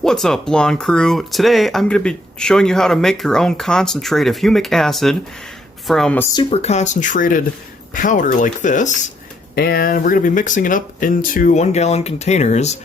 What's up, lawn crew? Today I'm going to be showing you how to make your own concentrate of humic acid from a super concentrated powder like this, and we're going to be mixing it up into 1 gallon containers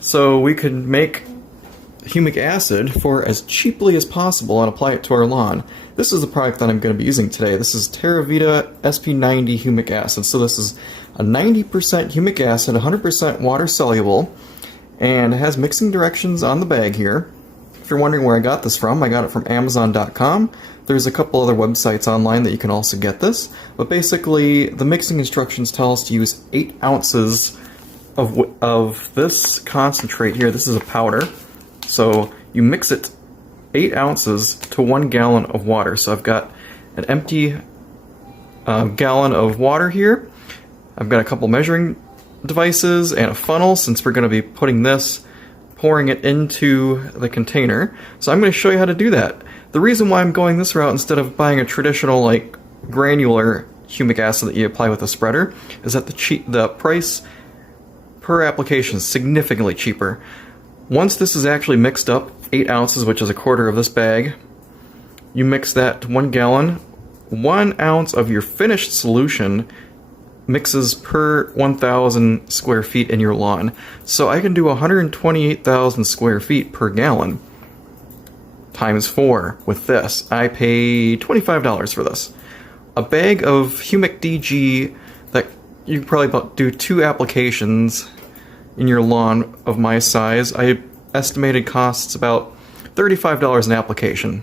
so we can make humic acid for as cheaply as possible and apply it to our lawn. This is the product that I'm going to be using today. This is Terra Vita SP90 humic acid. So this is a 90% humic acid, 100% water soluble, and it has mixing directions on the bag here. If you're wondering where I got this from, I got it from Amazon.com. There's a couple other websites online that you can also get this, but basically the mixing instructions tell us to use 8 ounces of this concentrate here. This is a powder, so you mix it 8 ounces to 1 gallon of water. So I've got an empty gallon of water here. I've got a couple measuring devices and a funnel, since we're going to be pouring it into the container. So I'm going to show you how to do that. The reason why I'm going this route instead of buying a traditional like granular humic acid that you apply with a spreader is that the price per application is significantly cheaper. Once this is actually mixed up, 8 ounces, which is a quarter of this bag, you mix that to 1 gallon. 1 ounce of your finished solution mixes per 1,000 square feet in your lawn. So I can do 128,000 square feet per gallon times 4 with this. I pay $25 for this. A bag of Humic DG that you can probably do 2 applications in your lawn of my size, I estimated costs about $35 an application.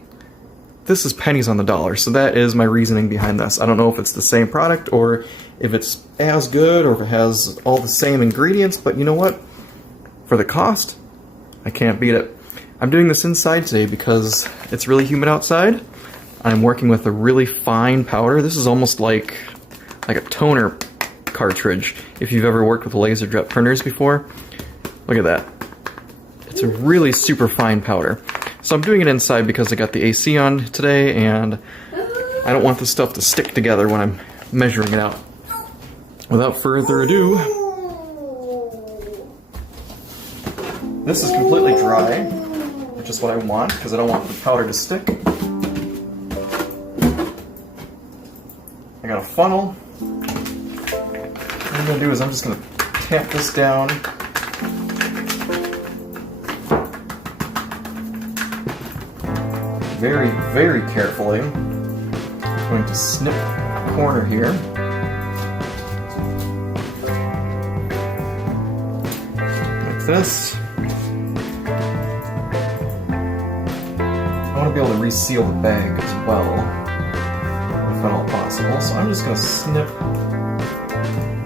This is pennies on the dollar, so that is my reasoning behind this. I don't know if it's the same product or if it's as good or if it has all the same ingredients, but you know what? For the cost, I can't beat it. I'm doing this inside today because it's really humid outside. I'm working with a really fine powder. This is almost like a toner cartridge. If you've ever worked with laser jet printers before, look at that. It's a really super fine powder. So I'm doing it inside because I got the AC on today and I don't want this stuff to stick together when I'm measuring it out. Without further ado, this is completely dry, which is what I want because I don't want the powder to stick. I got a funnel. What I'm going to do is I'm just going to tamp this down. Very, very carefully. I'm going to snip the corner here. Like this. I want to be able to reseal the bag as well, if at all possible. So I'm just going to snip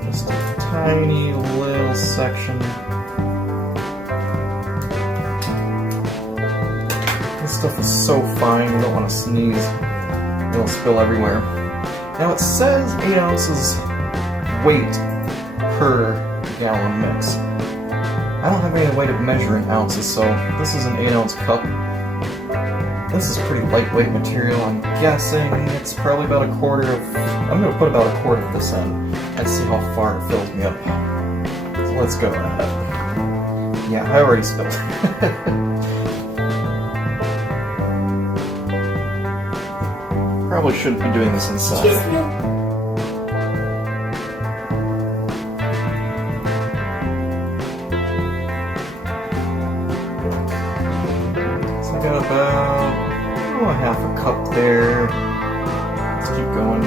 just a tiny little section. This stuff is so fine, you don't want to sneeze. It'll spill everywhere. Now it says 8 ounces weight per gallon mix. I don't have any way of measuring ounces, so this is an 8 ounce cup. This is pretty lightweight material. I'm guessing it's probably about a quarter of... I'm going to put about a quarter of this in. Let's see how far it fills me up. So let's go ahead. Yeah, I already spilled. Probably shouldn't be doing this inside. So I got about half a cup there. Let's keep going.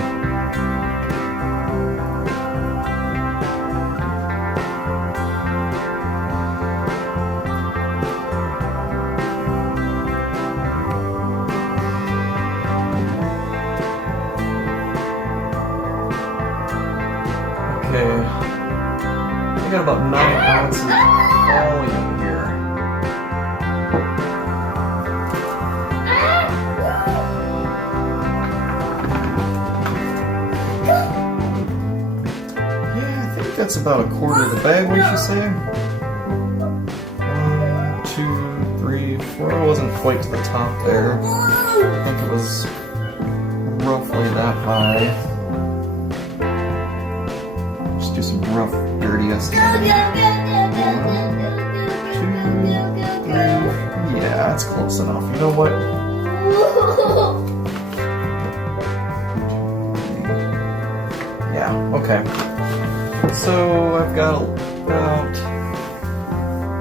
Okay, I got about 9 ounces of volume here. Yeah, I think that's about a quarter of the bag, what you say? 1, 2, 3, 4. It wasn't quite to the top there. I think it was roughly that high. Do some rough, dirty estimating. 1, 2, 3, That's close enough. You know what? Yeah, okay. So I've got about,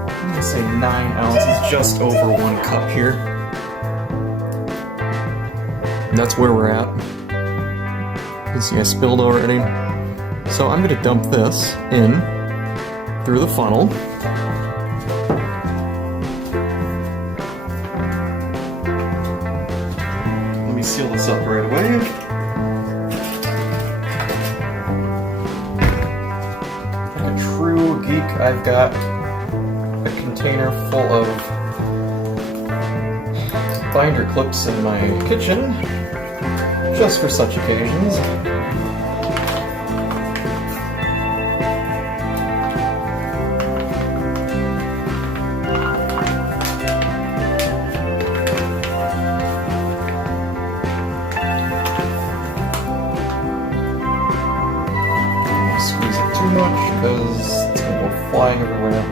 I'm gonna say 9 ounces, just over 1 cup here. And that's where we're at. You can see I spilled already. So I'm gonna dump this in through the funnel. Let me seal this up right away. Like a true geek, I've got a container full of binder clips in my kitchen, just for such occasions. Much because it's going to go flying everywhere.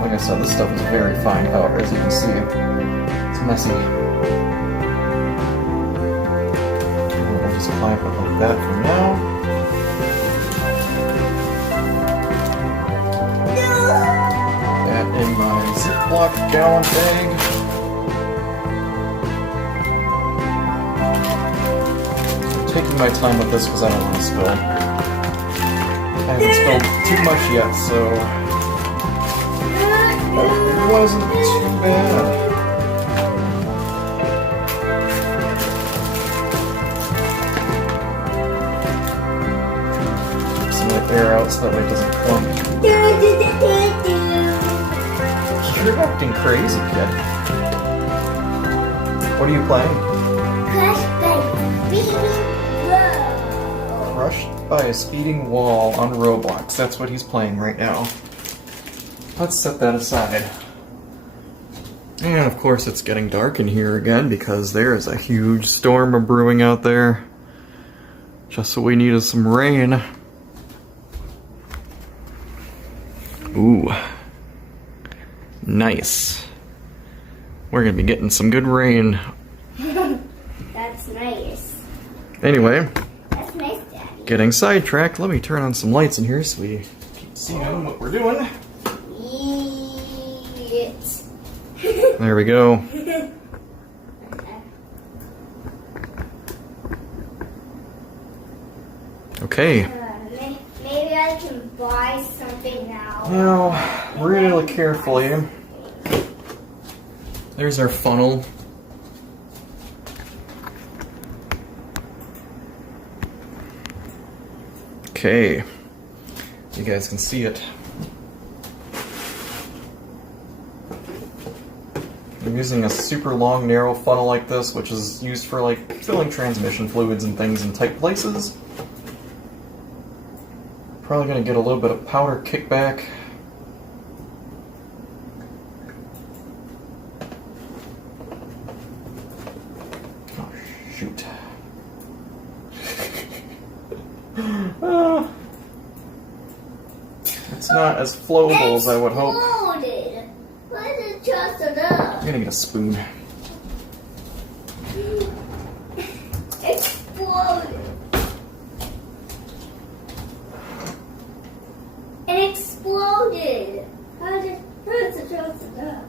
Like I said, this stuff is very fine powder, as you can see. It's messy. We'll just clamp it like that for now. That in my Ziploc gallon bag. I'm taking my time with this because I don't want to spill. I haven't spilled too much yet, so it wasn't too bad. Keep some of the air out so that way it doesn't clump. You're acting crazy, kid. What are you playing? Crushed by a speeding wall on Roblox. That's what he's playing right now. Let's set that aside. And of course it's getting dark in here again because there is a huge storm brewing out there. Just what we need is some rain. Ooh. Nice. We're gonna be getting some good rain. That's nice. Anyway. That's nice, Daddy. Getting sidetracked. Let me turn on some lights in here so we keep seeing what we're doing. There we go. Okay. Maybe I can buy something now. Now, really carefully. There's our funnel. Okay. You guys can see it. I'm using a super long, narrow funnel like this, which is used for like filling transmission fluids and things in tight places. Probably gonna get a little bit of powder kickback. Oh, shoot. It's not as flowable as I would hope. Why is it just enough? I'm gonna get a spoon. Exploded. It exploded. How is it just enough?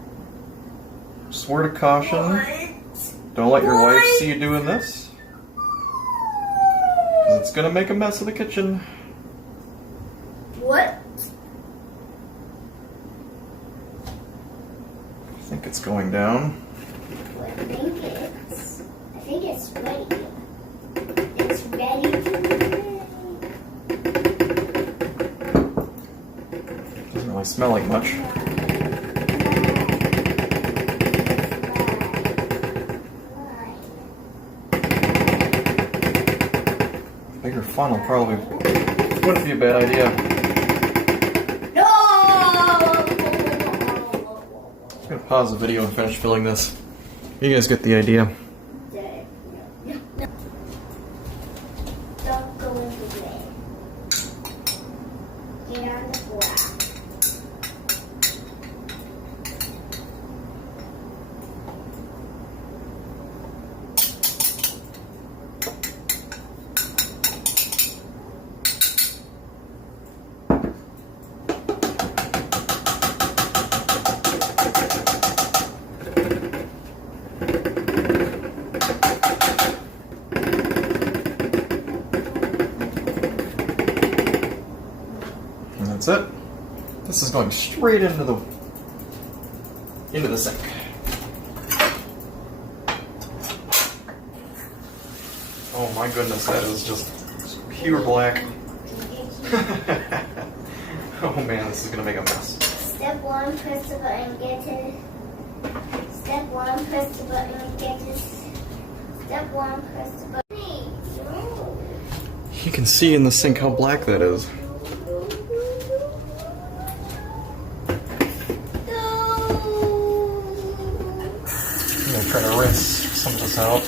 Just word of caution. What? Don't let your wife see you doing this. 'Cause it's gonna make a mess of the kitchen. What? I think it's going down. I think it's ready. It's ready to Doesn't really smell like much. Bigger funnel probably wouldn't be a bad idea. No! I'm gonna pause the video and finish filling this. You guys get the idea. Don't go in the way. Get on the ground. right into the sink. Oh my goodness, that is just pure black. Oh man, this is gonna make a mess. Step 1, press the button, get it. Step 1, press the button, get it. Step 1, press the button. No. You can see in the sink how black that is. I'm gonna try to rinse some of this out.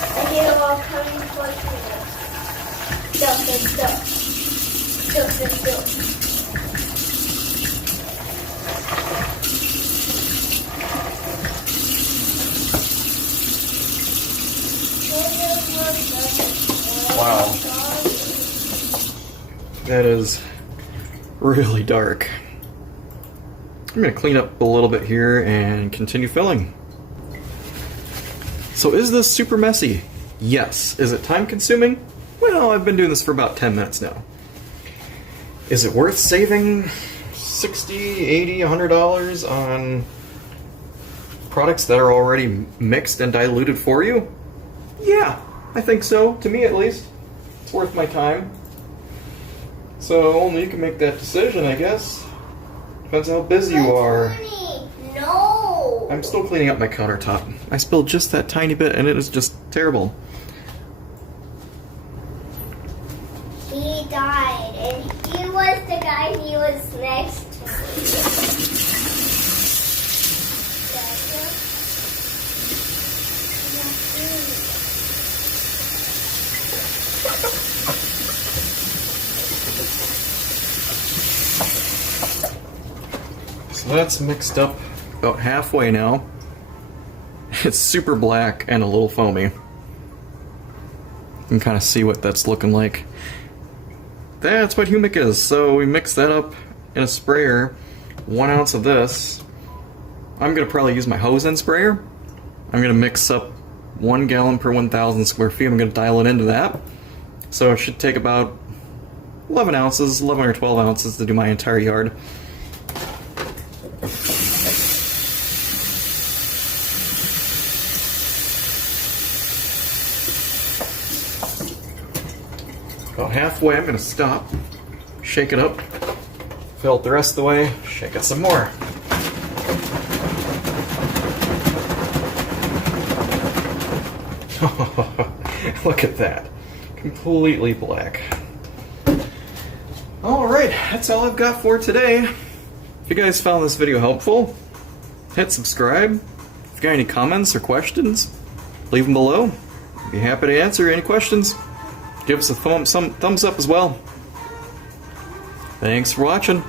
I hear it all coming towards me. Stop. Wow. That is really dark. I'm going to clean up a little bit here and continue filling. So is this super messy? Yes. Is it time consuming? Well, I've been doing this for about 10 minutes now. Is it worth saving $60, $80, $100 on products that are already mixed and diluted for you? Yeah, I think so. To me at least. It's worth my time. So only you can make that decision, I guess. Depends how busy you are. No! I'm still cleaning up my countertop. I spilled just that tiny bit and it is just terrible. He died, and he was the guy he was next to. So that's mixed up about halfway now. It's super black and a little foamy. You can kind of see what that's looking like. That's what humic is. So we mix that up in a sprayer. 1 ounce of this. I'm going to probably use my hose end sprayer. I'm going to mix up 1 gallon per 1,000 square feet. I'm going to dial it into that. So it should take about 11 ounces, 11 or 12 ounces to do my entire yard. About halfway, I'm going to stop, shake it up, fill it the rest of the way, shake it some more. Look at that. Completely black. Alright, that's all I've got for today. If you guys found this video helpful, hit subscribe. If you got any comments or questions, leave them below. I'd be happy to answer any questions. Give us a thumbs up as well. Thanks for watching.